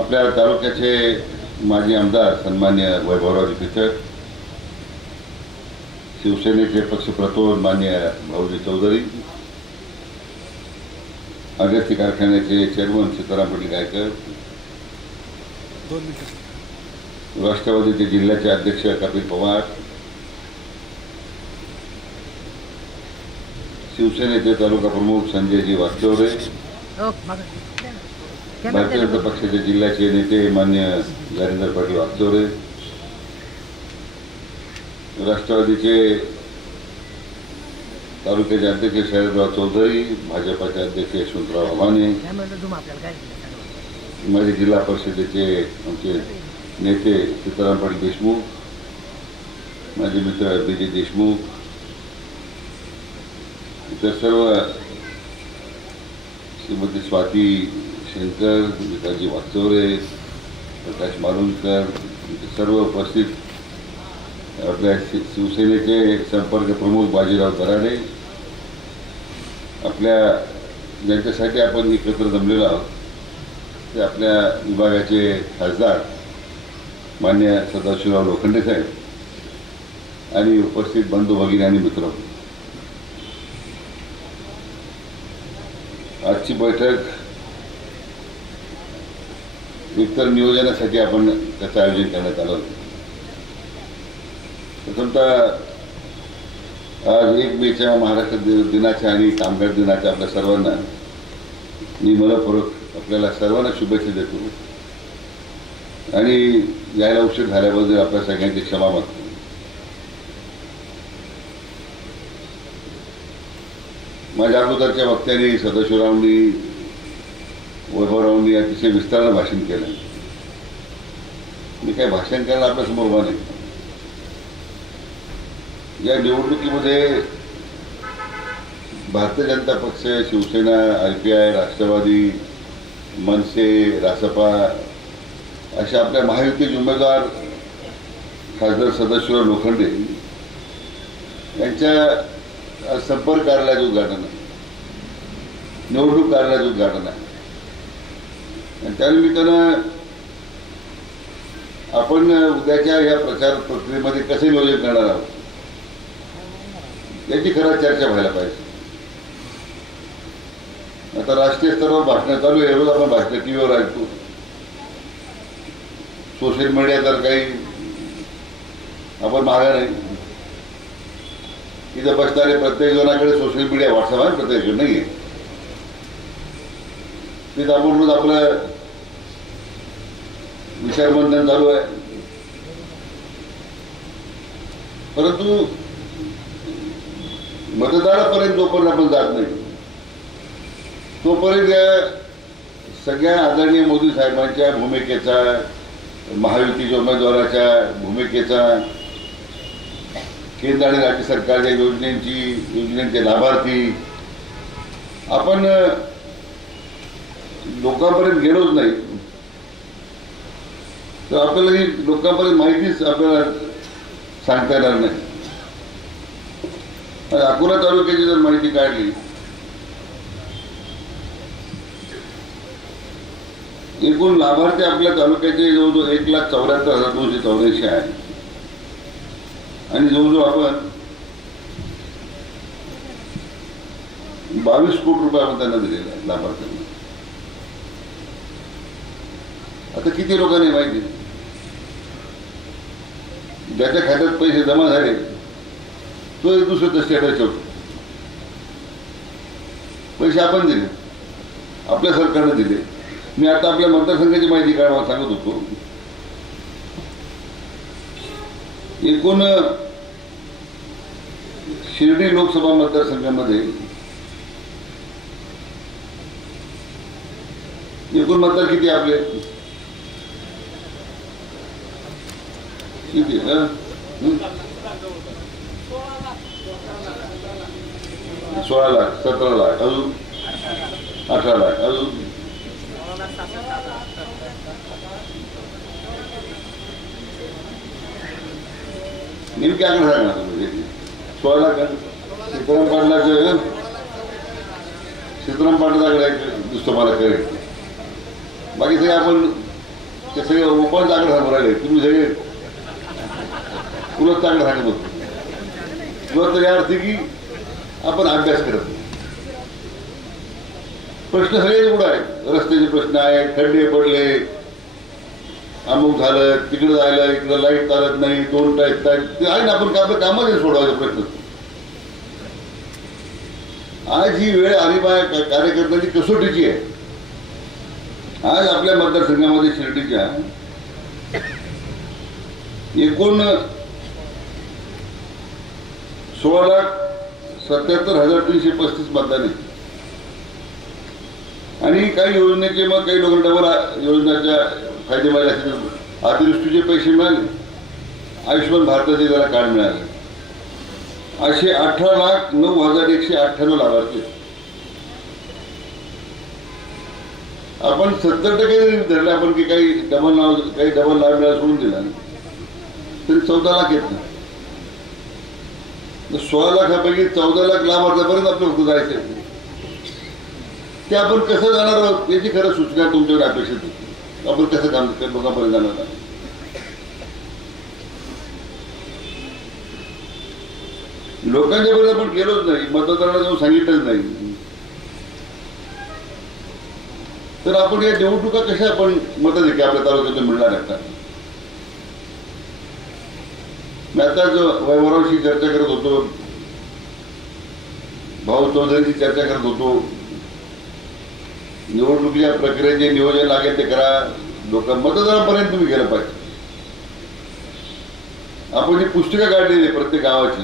आपल्या तालुक्याचे माजी आमदार सन्मान्य वैभवराव पिचक शिवसेनेचे पक्षप्रतोद मान्य भाऊजी चौधरी अगस्ती कारखान्याचे चेअरमन सीताराम पाटील गायकर राष्ट्रवादीचे जिल्ह्याचे अध्यक्ष कपिल पवार शिवसेनेचे तालुका प्रमुख संजयजी वागचौरे भारतीय जनता पक्षाचे जिल्ह्याचे नेते मान्य नरेंद्र पाटील वागचोरे राष्ट्रवादीचे तालुक्याचे अध्यक्ष शरदराव चौधरी भाजपाचे अध्यक्ष यशवंतराव आव्हाने माझे जिल्हा परिषदेचे आमचे नेते सीताराम पाटील देशमुख माझे मित्र अभिजित देशमुख इतर सर्व श्रीमती स्वाती शंकर विकासजी वागचौरे प्रकाश मालुणकर सर्व उपस्थित आपल्या शिवसेनेचे संपर्क प्रमुख बाजीराव दराडे आपल्या ज्यांच्यासाठी आपण एकत्र जमलेलो आहोत ते आपल्या विभागाचे खासदार मान्य सदाशिवराव लोखंडे साहेब आणि उपस्थित बंधू भगिनी आणि मित्र. आजची बैठक एकतर नियोजनासाठी आपण त्याचं आयोजन करण्यात आलं होतं. प्रथमतः आज एक मेच्या महाराष्ट्र दिनाच्या आणि कामगार दिनाच्या आपल्या सर्वांना मी मनपूर्वक आपल्याला सर्वांना शुभेच्छा देतो. आणि यायला उशीर झाल्याबद्दल आपल्या सगळ्यांची क्षमा मागतो. माझ्या अगोदरच्या वक्त्यांनी सदाशिवरावनी वैभवरावनी अतिशय विस्तारानं भाषण केलं. मी काही भाषण करायला आपल्यासमोर उभा नाही. या निवडणुकीमध्ये Bharatiya Janata Paksha Shivsena R P I Rashtrawadi Manase Rasapa अशा आपल्या महायुतीचे उमेदवार खासदार सदाशिवराव लोखंडे यांच्या संपर्क कार्यालयाचं उद्घाटन. आहे निवडणूक कार्यालयाचं उद्घाटन. आहे आणि त्यानिमित्तानं आपण उद्याच्या या प्रचार प्रक्रियेमध्ये कसे नियोजन करणार आहोत? याची खरा चर्चा व्हायला पाहिजे. आता राष्ट्रीय स्तरावर भाषणं चालू आहे रोज आपण भाषणं टी व्हीवर ऐकतो सोशल मीडिया तर काही आपण मागा नाही इथं बसणारे प्रत्येक जणाकडे सोशल मीडिया व्हॉट्सअप आहे प्रत्येक जण नाही आहे तिथं आपण रोज आपलं विचारबंधन चालू आहे. परंतु मतदारापर्यंत जोपर्यंत आपण जात नाही तोपर्यंत या सगळ्या आदरणीय मोदी साहेबांच्या भूमिकेचा महायुतीच्या उमेदवाराच्या भूमिकेचा केंद्र आणि राज्य सरकारच्या योजनेची योजनेचे लाभार्थी आपण लोकांपर्यंत गेलोच नाही. तर आपल्याला ही लोकांपर्यंत माहितीच आपल्याला सांगता येणार नाही. अकोला तालुक्याची जर माहिती काढली एकूण लाभार्थी आपल्या तालुक्याचे जवळजवळ एक लाख चौऱ्याहत्तर हजार दोनशे चौऱ्याऐंशी आहे आणि जवळजवळ आपण बावीस कोटी रुपये आपण त्यांना दिलेला आहे लाभार्थ्यांना. आता किती लोकांनी माहिती ज्याच्या खात्यात पैसे जमा झाले तो एक दुसरं स्टेटस ठेवतो. पैसे आपण दिले. आपल्या सरकारने दिले. मी आता आपल्या मतदारसंघाची माहिती काढायला सांगत होतो. एकूण शिर्डी लोकसभा मतदारसंघामध्ये एकूण मतदार किती आपले? किती हं? हं? सोळा लाख सतरा लाख अजून अठरा लाख अजून नेमके आकडे सांगा तुम्ही सोळा लाख सीताराम पाटलाचं सीताराम पाटलाचा आकडे दिसतो मला करेक्ट बाकी सगळे आपण ते सगळे ओपन चांगलं सांगू राहिले तुम्ही तुला चांगलं सांगत होतो किंवा तर या अर्थी की आपण अभ्यास करत नाही. प्रश्न सगळे उघड आहेत. रस्त्याचे प्रश्न आहेत खड्डे पडले अमुक झालं तिकडं जायला इकडं लाइट चालत नाही दोन टाईप ते आहे ना आपण आपलं कामच सोडवायचं प्रश्न आज ही वेळ अलिबाग कार्यकर्त्यांची कसोटीची आहे. आज आपल्या मतदारसंघामध्ये शिर्डीच्या एकूण सोळा लाख सत्याहत्तर हजार तीनशे पस्तीस मतदान आणि काही योजनेचे मग काही लोक डबल योजनाच्या फायदे मिळाले असतील. अतिवृष्टीचे पैसे मिळाले. आयुष्यमान भारताचे त्याला कार्ड मिळाले. असे अठरा लाख नऊ हजार एकशे अठ्ठ्याण्णव लाभार्थी आपण सत्तर टक्के धरले आपण की काही डबल नाव काही डबल लाभ मिळाला सोडून दिला तरी चौदा लाख येत नाही. सोळा लाखापैकी चौदा लाख लाभार्थ्यापर्यंत आपलं फक्त जायचं आहे. ते आपण कसं जाणार आहोत याची खरं सूचना तुमच्याकडे अपेक्षित होती आपण कसं काम लोकांपर्यंत जाणार आहोत. लोकांच्या पर्यंत आपण गेलोच नाही मतदारांना जाऊन सांगितलंच नाही तर आपण या निवडणुका कशा आपण की आपल्या तालुक्यातून मिळणार आहेत का मी आता वैभवरावशी चर्चा करत होतो भाऊ चर्चा करत होतो निवडणुकीच्या प्रक्रियेचे नियोजन लागेल ते करा लोक मतदारापर्यंत तुम्ही गेलं पाहिजे. आपण जी पुस्तकं काढलेली आहे प्रत्येक गावाची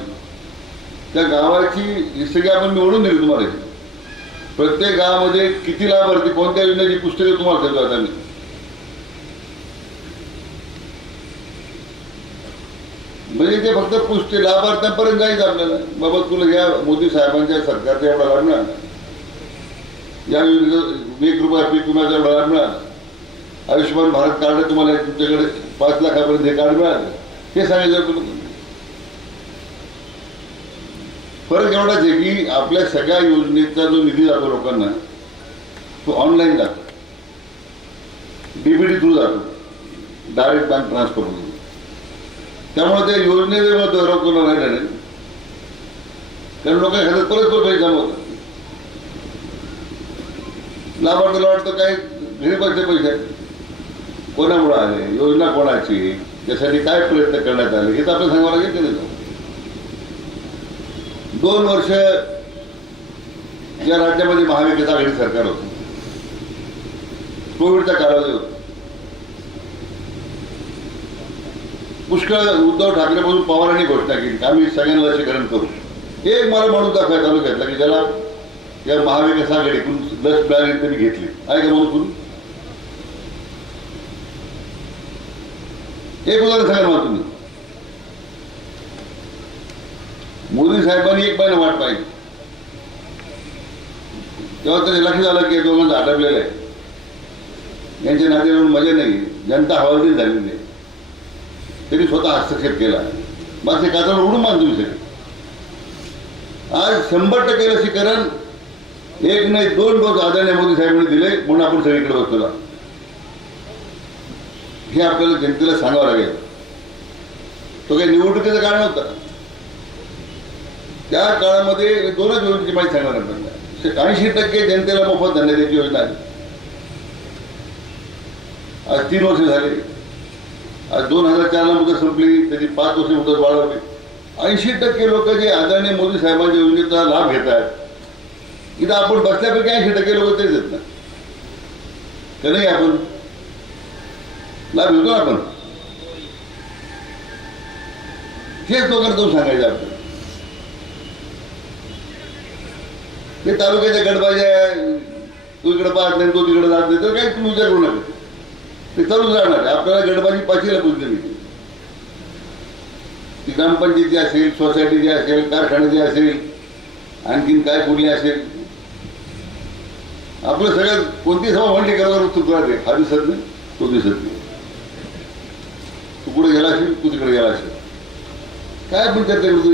त्या गावाची ही सगळी आपण निवडून दिली तुम्हाला. प्रत्येक गावामध्ये किती लाभार्थी कोणत्या योजनेची पुस्तके तुम्हाला देतो आता मी? म्हणजे ते फक्त पुष्टी लाभार्थ्यांपर्यंत जाईल आपल्याला. बाबा तुला या मोदी साहेबांच्या सरकारचा एवढा लाभ मिळाला. या योजनेचा एक रुपया पीक विम्याचा एवढा लाभ मिळाला. आयुष्यमान भारत कार्ड तुम्हाला तुमच्याकडे पाच लाखापर्यंत हे कार्ड मिळालं. हे सांगायचं तुला फरक एवढाच आहे की आपल्या सगळ्या योजनेचा जो निधी जातो लोकांना तो ऑनलाईन जातो. डीबीटी थ्रू जातो. डायरेक्ट बँक ट्रान्सफर होतो त्यामुळे त्या योजनेचे मग कोणा नाही राहिले कारण लोक एखाद्या परत परत पैसा जमा लाभार्थ्याला वाटतं काय घरी बसले पैसे आहेत. कोणामुळे आले योजना कोणाची? त्यासाठी काय प्रयत्न करण्यात आले? हे तर आपण सांगावं लागेल की नाही दोन वर्ष या राज्यामध्ये महाविकास आघाडी सरकार होतं. कोविडचा कालावधी होता. पुष्कळ उद्धव ठाकरेपासून पवारांनी घोषणा केली. की आम्ही सगळ्यांना लसीकरण करू. एक मला म्हणून दाखवाय तालुक्यातला की ज्याला या महाविकास आघाडीकडून लस मिळाली त्यांनी घेतली. आहे का म्हणून एक उदाहरण सांगा मला तुम्ही. मोदी साहेबांनी एक महिना वाट पाहिली. तेव्हा तरी लक्षात आलं की दोघांचं आटपलेलं आहे यांच्या नात्यावरून मजा नाही. जनता हवालदिल झालेली आहे. त्यांनी स्वतः हस्तक्षेप केला. मासे काचाला उडून मान सगळे आज शंभर टक्के लसीकरण एक नाही दोन डोस आदरणीय मोदी साहेबांनी दिले म्हणून आपण सगळीकडे बघतो हे आपल्याला जनतेला सांगावं लागेल. तो काही निवडणुकीचं कारण नव्हतं त्या काळामध्ये दोनच योजनेची माहिती सांगणार आपल्याला ऐंशी टक्के जनतेला मोफत धंद्याची योजना आली आज तीन वर्ष झाले. दोन हजार चारला मुदत संपली त्याची पाच वर्ष मुदत वाढवली. ऐंशी टक्के लोक जे आदरणीय मोदी साहेबांच्या योजनेचा लाभ घेत आहेत इथं आपण बसल्यापैकी ऐंशी टक्के लोक तेच येत ना. का नाही आपण? लाभ घेतो ना आपण? हेच लोकांना जाऊन सांगायचं आपण ते तालुक्याच्या गडबाज्या तू इकडे पाहत नाही तो तिकडे जात नाही तर काय तुम्ही विचार करू नका. ते चालूच जाणार आपल्याला गडबाजी पाचीला पुजली ती ग्रामपंचायती असेल सोसायटी असेल कारखान्याची असेल आणखीन काय कुठली असेल. आपलं सगळ्यात कोणती सभा म्हणली करावर तुकडा राहते हा दिसत नाही तो दिसत नाही. तू कुठे गेला असेल तू तिकडे गेला असेल. काय आपण चर्चा करतो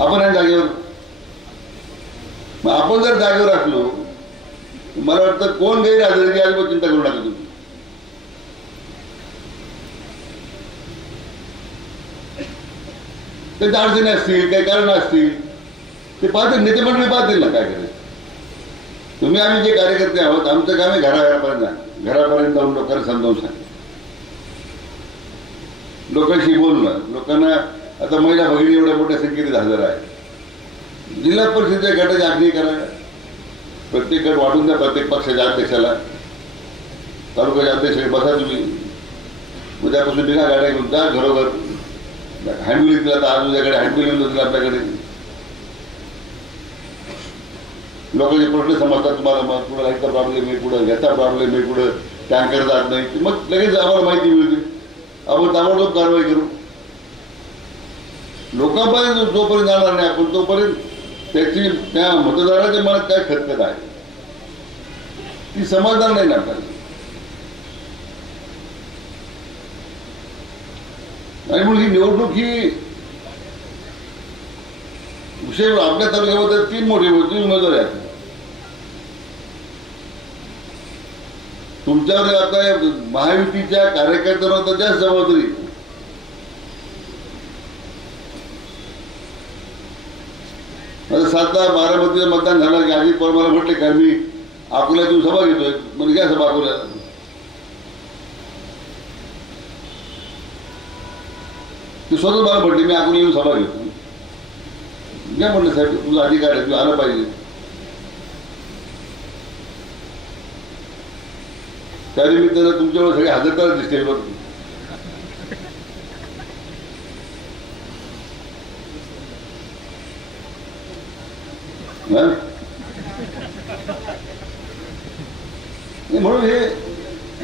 आपण आहे जागेवर. मग आपण जर जागेवर असलो मला वाटतं कोण गैरहजर आहे अजिबात चिंता करू नका तुम्ही. ते अडचणी असतील काही कारण असतील ते पाहतील नेते मंडळी पाहतील ना काय करायचं. तुम्ही आम्ही जे कार्यकर्ते आहोत आमचं काम आहे घराघरापर्यंत घरापर्यंत जाऊन लोकांना समजावून सांग. लोकांशी बोलणं. लोकांना आता महिला भगिनी एवढ्या मोठ्या संख्येने हजर आहे जिल्हा परिषदेच्या गटाची आखणी करायला प्रत्येक गट वाटून द्या प्रत्येक पक्षाच्या अध्यक्षाला. तालुक्याच्या अध्यक्ष बसा तुम्ही. उद्यापासून बिना गाड्या घेऊन जा घरोघर. हँडबिल दिला तर आज उद्याकडे हँडबिल येऊन जातील आपल्याकडे. लोकांचे प्रश्न समजतात तुम्हाला मग कुठं लाईटचा प्रॉब्लेम आहे कुठं घ्याचा प्रॉब्लेम आहे कुठं टँकर जात नाही. मग लगेच आम्हाला माहिती मिळते. आपण ताबडतोब कारवाई करू. लोकांपर्यंत जोपर्यंत जाणार नाही आपण तोपर्यंत त्याची त्या मतदाराच्या मनात काय खतखत आहे? ती समजणार नाही ना आपल्याला आणि म्हणून ही निवडणूक ही विषय आपल्या तालुक्यामध्ये तीन मोठे तीन उमेदवार आहेत तुमच्यावर आता महायुतीच्या कार्यकर्त्यांवर तर जास्त जबाबदारी आता सातला बारामतीचं मतदान झालं की अजित पवार मला म्हटले का मी अकोल्यातून सभा घेतोय. म्हणजे घ्या सभा अकोल्यात? ते स्वतः मला म्हटले मी अकोला येऊन सभा घेतो. घ्या म्हणलं साहेब तुझा अधिकार आहे तू आलं पाहिजे. त्या निमित्तानं तुमच्यावर सगळे हजरदार दिसते बघ हा? नाही, म्हणून हे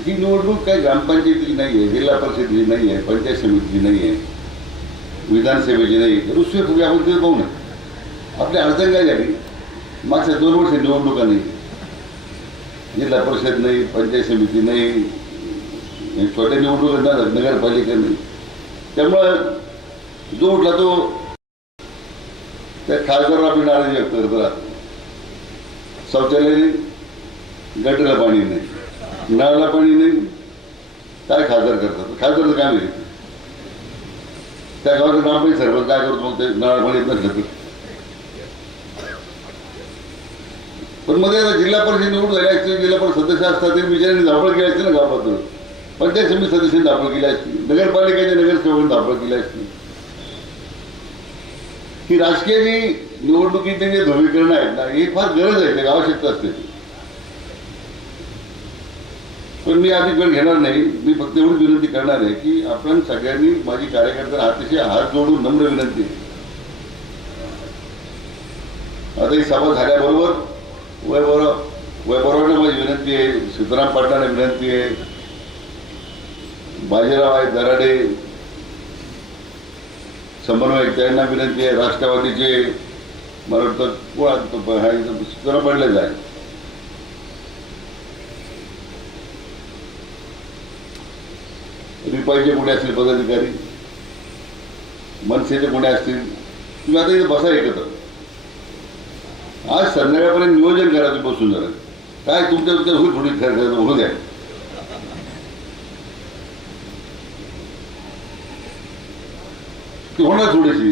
ही निवडणूक काही ग्रामपंचायतीची नाही आहे जिल्हा परिषदेची नाही आहे पंचायत समितीची नाही आहे विधानसभेची नाही रुसवे पूर्वी आपण तिथे पाहू नये आपली अडचण काय झाली? मागच्या दोन वर्ष निवडणुका नाही. जिल्हा परिषद नाही पंचायत समिती नाही छोट्या निवडणुका नगरपालिका नाही. त्यामुळं जो उठला तो त्या खासदार आपली नाराजी व्यक्त करत राहतो. शौचालय गटरला पाणी नाही. नळाला पाणी नाही. काय खासदार करतात? खासदारचं काय नाही त्या गावाचं ग्रामपंचायत सरपंच काय करतो मग ते? नळाला पाणी येत नसलं पण मध्ये आता जिल्हा परिषद निवडून झाली असते जिल्हा परिषद सदस्य असतात ते बिचारांनी धावपळ केली असते ना गावातून पंचायत समिती सदस्यांनी दाखल केली असती. नगरपालिकेच्या नगरसेवकांनी दाखल केली असती. ही राजकीय जी निवडणुकीचे जे ध्रुवीकरण आहेत ना ही फार गरज आहे. त्याची आवश्यकता असते पण मी आधी वेळ घेणार नाही. मी फक्त एवढी विनंती करणार आहे की आपण सगळ्यांनी माझी कार्यकर्त्यांना अतिशय हात जोडून नम्र विनंती. आहे. आता ही सभा झाल्याबरोबर वैभव वैभवरावना माझी विनंती आहे. सीताराम पाटलांना विनंती आहे. बाजीराव आहे दराडे समन्वयक त्यांना विनंती आहे. राष्ट्रवादीचे मला वाटतं कोण सीताराम पाटलेच आहे. रिपाईचे कोणी असतील पदाधिकारी. मनसेचे कोणी असतील. तुम्ही आता इथे बसा एकत्र. आज संध्याकाळपर्यंत नियोजन करा तुम्ही बसून जरा. काय तुमच्या तुमच्या होईल थोडी खरं होऊ द्या. ती होणार थोडीशी.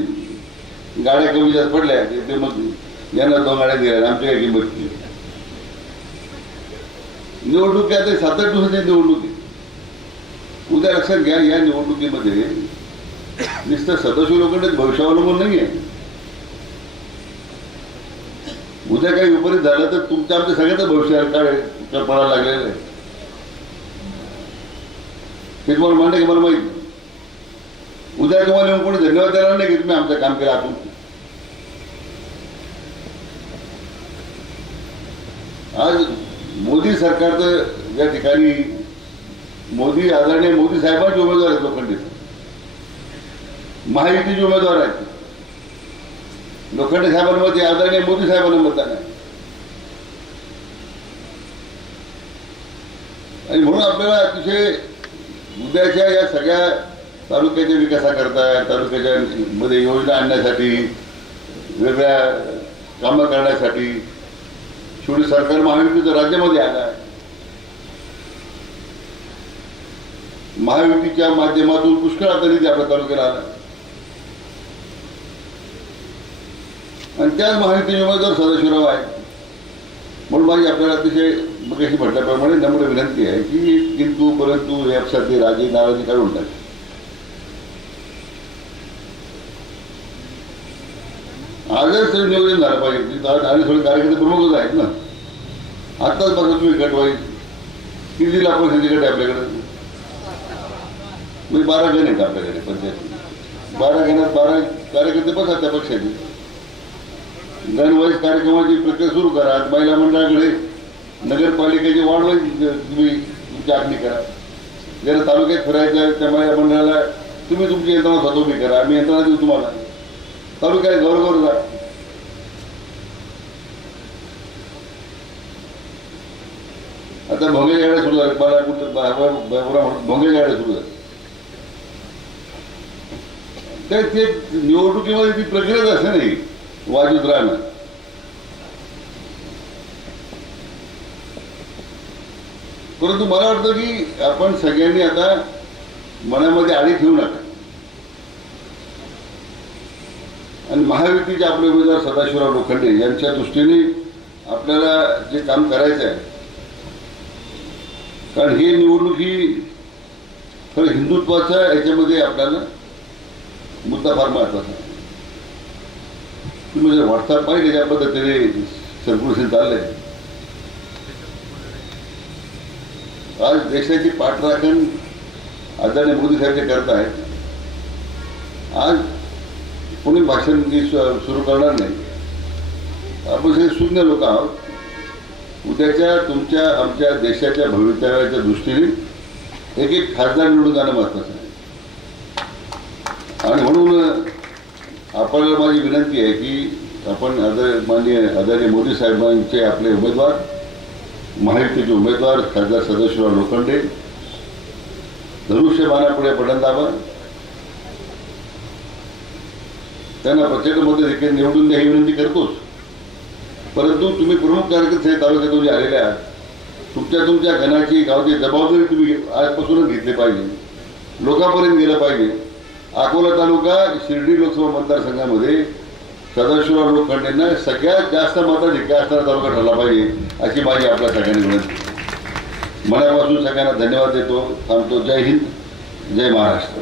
गाड्या कमी जास्त पडल्या ते मग यांना दोन गाड्या दिल्या आमच्या काय किंमत निवडणूक काय आता सात आठ दिवसाची निवडणूक. आहे उद्या लक्षात घ्या या निवडणुकीमध्ये नुसतं सदस्य लोकांना भविष्यावलंबून नाही आहे उद्या काही विपरीत झालं तर तुमच्या आमच्या सगळ्यांचं भविष्य काय पडायला लागलेलं आहे. ते तुम्हाला मान्य की? मला माहिती उद्या तुम्हाला येऊन कोणी धन्यवाद देणार नाही की तुम्ही आमचं काम केलं आपण आज मोदी सरकारचं या ठिकाणी मोदी आदरणीय मोदी साहेबांचे उमेदवार आहेत लोखंडे. महायुतीचे उमेदवार आहेत. लोखंडे साहेबांमध्ये आदरणीय मोदी साहेबांना मतदान आहे. आणि म्हणून आपल्याला अतिशय उद्याच्या या सगळ्या तालुक्याच्या विकासाकरता तालुक्याच्या मध्ये योजना आणण्यासाठी वेगळ्या कामं करण्यासाठी. शेवटी सरकार महायुतीचं राज्यामध्ये आलं आहे. महायुतीच्या माध्यमातून पुष्कळ आता निधी आपल्या तालुक्याला आला आणि त्याच महायुतीचे उमेदवार सदाशिवराव आहेत म्हणून माझी आपल्याला अतिशय कशी म्हटल्याप्रमाणे नम्र विनंती आहे की किंतू परंतु यासाठी राजे नाराजी काढून टाक आजच सगळं नियोजन झालं पाहिजे. म्हणजे आणि थोडे कार्यकर्ते प्रमुखच आहेत ना. आत्ताच बघा तुम्ही गटवाई किती जिल्हा परिषदेचे गट आहे आपल्याकडे. मी बारा जण आहेत आपल्याकडे पंचायत बारा घेण्यात बारा कार्यकर्ते बघा त्या पक्षाचे गणवाईज कार्यक्रमाची प्रक्रिया सुरू करा आज महिला मंडळाकडे नगरपालिकेची वाढवाईज तुम्ही तुमची आखणी करा ज्याला तालुक्यात फिरायचं आहे त्या महिला मंडळाला तुम्ही तुमची यंत्रणा स्वतः उभी करा आम्ही यंत्रणा देऊ तुम्हाला तालुक्यात गौरव जा आता भोंगे गाड्या सुरू झाल्या बाळा कुठं भोंगे गाड्या सुरू झाल्या ते ते निवडणुकीमध्ये ती प्रक्रियाच असते नाही वाजूत राहणं परंतु मला वाटतं की आपण सगळ्यांनी आता मनामध्ये आडी ठेवू नका. आणि महायुतीचे आपले उमेदवार सदाशिवराव लोखंडे यांच्या दृष्टीने आपल्याला जे काम करायचं आहे कारण ही निवडणूक ही हिंदुत्वाचा याच्यामध्ये आपल्याला मुद्दा फार महत्त्वाचा. तुम्ही जर व्हॉट्सअप पाहिजे ज्या पद्धतीने सर्क्युलेशन चाललंय. आज देशाची पाठराखण आदरणीय मोदी साहेब जे करत आहेत. आज कोणी भाषण मी सुरू करणार नाही. आपण सगळे शून्य लोक आहोत. उद्याच्या तुमच्या आमच्या देशाच्या भवितव्याच्या दृष्टीने एक एक खासदार निवडून जाणं महत्वाचं आणि म्हणून आपल्याला माझी विनंती आहे की आपण आदर माननीय आदरणीय मोदी साहेबांचे आपले उमेदवार महायुतीचे उमेदवार खासदार सदाशिवराव लोखंडे धनुष्यबाणापुढे बटन दाबा. त्यांना प्रचंडमध्ये देखील निवडून द्या ही विनंती करतोच. परंतु तुम्ही प्रमुख कार्यकर्ते हे तालुक्यातून जे आलेले आहात तुमच्या तुमच्या घनाची गावची जबाबदारी तुम्ही आजपासूनच घेतली पाहिजे. लोकांपर्यंत गेलं पाहिजे. अकोला तालुका शिर्डी लोकसभा मतदारसंघामध्ये सदाशिवराव लोखंडेंना सगळ्यात जास्त मताधिकार असणारा तालुका ठरला पाहिजे अशी माझी आपल्या सगळ्यांनी विनंती. मनापासून सगळ्यांना धन्यवाद देतो. थांबतो. जय हिंद. जय महाराष्ट्र.